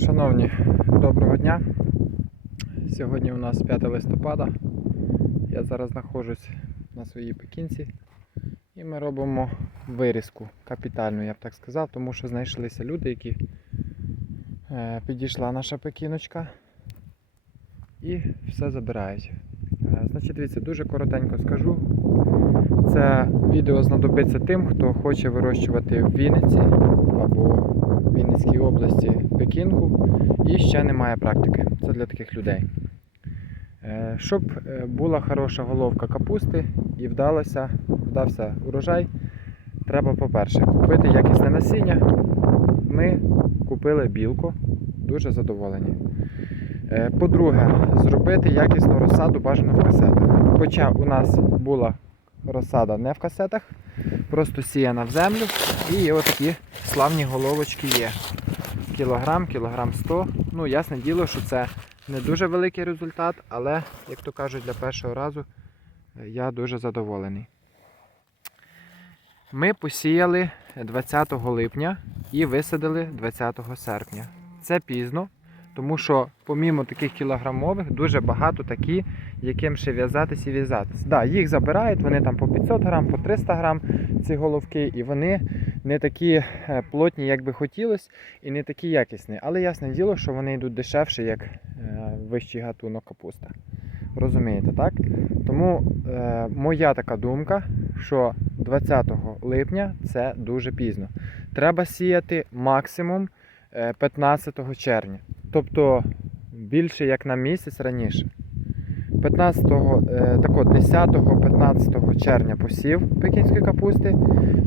Шановні, доброго дня. Сьогодні у нас 5 листопада. Я зараз знаходжусь на своїй пекінці і ми робимо вирізку капітальну, я б так сказав, тому що знайшлися люди, які е, підійшла наша пекіночка і все забирають. Е, Значить, дивіться, дуже коротенько скажу. Це відео знадобиться тим, хто хоче вирощувати в Вінниці або в Вінницькій області пекінку і ще не має практики. Це для таких людей. Е, Щоб е, була хороша головка капусти і вдалося, вдався урожай, треба, по-перше, купити якісне насіння. Ми купили білку, дуже задоволені. Е, По-друге, зробити якісну розсаду бажано в касетах. Хоча у нас була розсада не в касетах, просто сіяна в землю і отакі славні головочки є. Кілограм, кілограм 100. Ну, ясне діло, що це не дуже великий результат, але, як то кажуть, для першого разу е, я дуже задоволений. Ми посіяли 20 липня і висадили 20 серпня. Це пізно, тому що, помімо таких кілограмових, дуже багато такі, яким ще в'язатись і в'язатись. Да, їх забирають, вони там по 500 грам, по 300 грам ці головки, і вони не такі е, плотні, як би хотілося, і не такі якісні. Але ясне діло, що вони йдуть дешевше, як е, вищий гатунок капуста. Розумієте, так? Тому е, моя така думка, що 20 липня це дуже пізно. Треба сіяти максимум е, 15 червня. Тобто більше як на місяць раніше. 15, е, 10-15 червня посів пекінської капусти,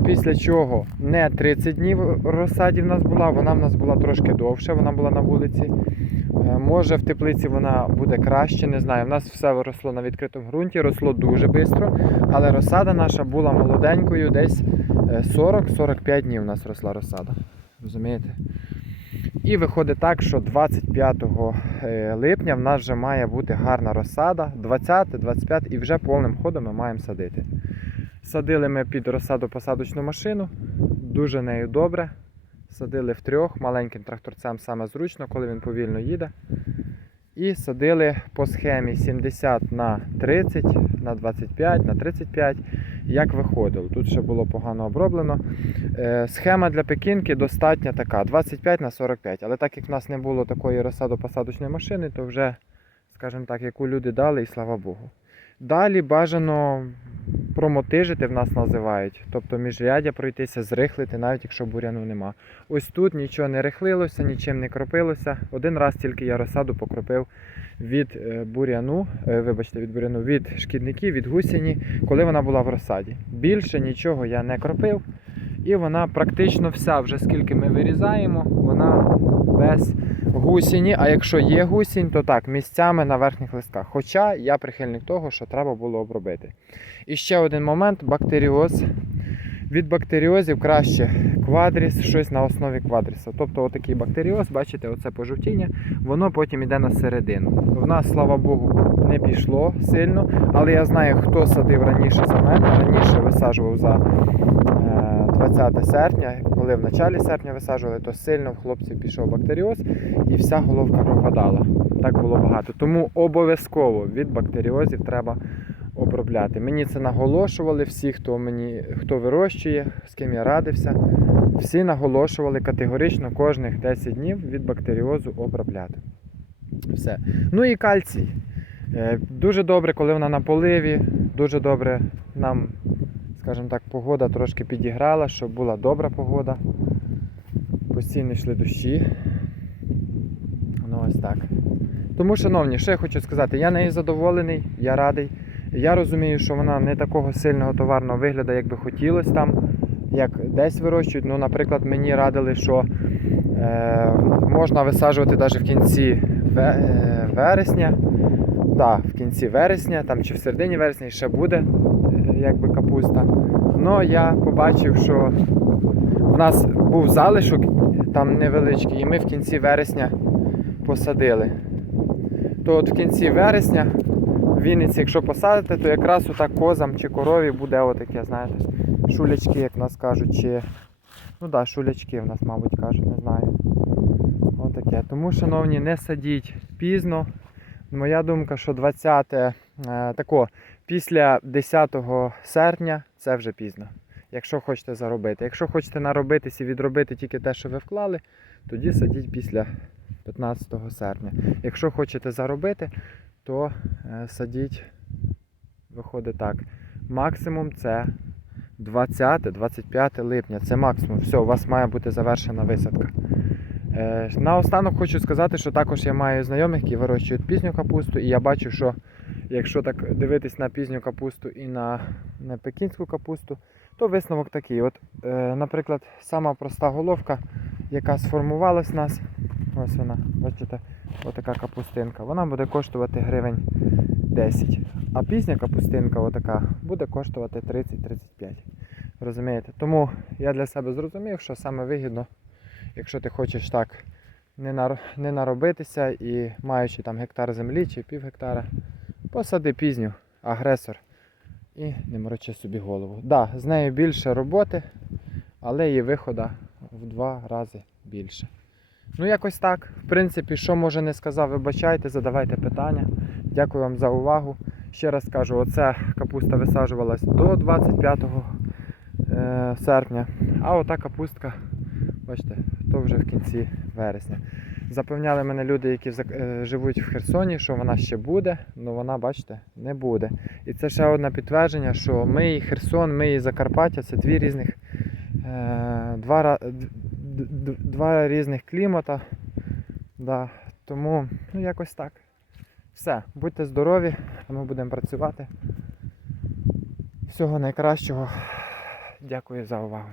після чого не 30 днів розсаді в нас була, вона в нас була трошки довше, вона була на вулиці. Е, Може в теплиці вона буде краще, не знаю. У нас все росло на відкритому ґрунті, росло дуже швидко, але розсада наша була молоденькою, десь е, 40-45 днів у нас росла розсада. Розумієте? І виходить так, що 25 е, липня в нас вже має бути гарна розсада, 20-25 і вже повним ходом ми маємо садити. Садили ми під розсаду-посадочну машину, дуже нею добре. Садили в трьох, маленьким тракторцем саме зручно, коли він повільно їде. І садили по схемі 70 на 30, на 25, на 35, як виходило. Тут ще було погано оброблено. Е, Схема для пекінки достатня така 25 на 45. Але так як в нас не було такої розсадо-посадочної машини, то вже, скажімо так, яку люди дали, і слава Богу. Далі бажано промотижити в нас називають, тобто міжрядя пройтися, зрихлити, навіть якщо буряну нема. Ось тут нічого не рихлилося, нічим не кропилося. Один раз тільки я розсаду покропив від е, буряну, е, вибачте, від буряну, від шкідників, від гусені, коли вона була в розсаді. Більше нічого я не кропив. І вона практично вся, вже скільки ми вирізаємо, вона без гусені. А якщо є гусінь, то так, місцями на верхніх листках. Хоча я прихильник того, що треба було обробити. І ще один момент бактеріоз. Від бактеріозів краще квадріс, щось на основі квадріса. Тобто отакий бактеріоз, бачите, оце пожовтіння, воно потім йде на середину. В нас, слава Богу, не пішло сильно, але я знаю, хто садив раніше за мене, раніше висаджував за 20 серпня, коли в началі серпня висаджували, то сильно в хлопців пішов бактеріоз і вся головка пропадала. Так було багато. Тому обов'язково від бактеріозів треба обробляти. Мені це наголошували всі, хто мені хто вирощує, з ким я радився. Всі наголошували категорично кожних 10 днів від бактеріозу обробляти. Все. Ну і кальцій. Е, Дуже добре, коли вона на поливі. Дуже добре нам, скажімо так, погода трошки підіграла, щоб була добра погода. Постійно йшли дощі. Ну ось так. Тому, шановні, що я хочу сказати, я нею задоволений, я радий. Я розумію, що вона не такого сильного товарного вигляду, як би хотілося там, як десь вирощують. Ну, наприклад, мені радили, що е, можна висаджувати навіть в кінці е, вересня. Так, в кінці вересня, там чи в середині вересня ще буде якби капуста. Ну я побачив, що в нас був залишок там невеличкий, і ми в кінці вересня посадили. То от в кінці вересня в Вінниці, якщо посадити, то якраз отак козам чи корові буде отаке, знаєте, шулячки, як нас кажуть, чи. Ну так, да, шулячки в нас, мабуть, кажуть, не знаю. Отаке. Тому, шановні, не садіть пізно. Моя думка, що 20 е, тако, після 10 серпня це вже пізно. Якщо хочете заробити. Якщо хочете наробитись і відробити тільки те, що ви вклали, тоді садіть після 15 серпня. Якщо хочете заробити, то е, садіть, виходить так. Максимум це 20-25 липня. Це максимум. Все, у вас має бути завершена висадка. Е, Наостанок хочу сказати, що також я маю знайомих, які вирощують пізню капусту, і я бачу, що якщо так дивитись на пізню капусту і на, на пекінську капусту, то висновок такий. От, е, наприклад, сама проста головка, яка сформувалась у нас, ось вона, бачите, отака капустинка, вона буде коштувати гривень 10. А пізня капустинка, отака, буде коштувати 30-35. Розумієте? Тому я для себе зрозумів, що саме вигідно, якщо ти хочеш так не, наробитися і маючи там гектар землі чи пів гектара, посади пізню, агресор і не морочи собі голову. Да, з нею більше роботи, але її виходу в два рази більше. Ну, якось так. В принципі, що може не сказав, вибачайте, задавайте питання. Дякую вам за увагу. Ще раз кажу, оця капуста висаджувалась до 25 е, серпня, а ота капустка, бачите, то вже в кінці вересня. Запевняли мене люди, які е, живуть в Херсоні, що вона ще буде, але вона, бачите, не буде. І це ще одне підтвердження, що ми і Херсон, ми і Закарпаття це дві різних, е, два, два різних клімата. Да. Тому ну, якось так. Все, будьте здорові, а ми будемо працювати. Всього найкращого. Дякую за увагу.